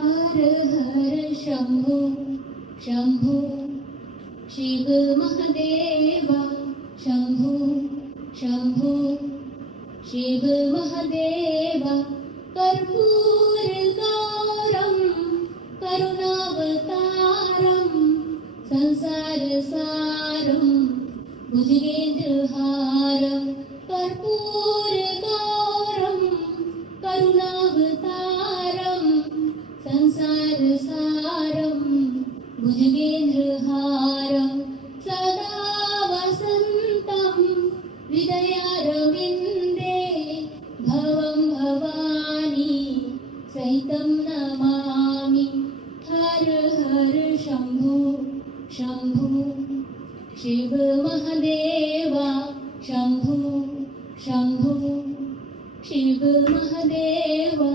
हर हर शंभो शंभो शिव महादेवा शंभो शंभो शिव महादेवा कर्पूरगौरं करुणावतारं संसारसारं भुजगेन्द्रहारं कर्पूरगौरं करुणावतारं संसारसारं भुजगेन्द्रहारं सदा वसन्तं हृदयारविन्दे भवं भवानी सहितं नमामि हर हर शंभो शंभो शिव महादेवा शंभो शंभो शिव महादेवा।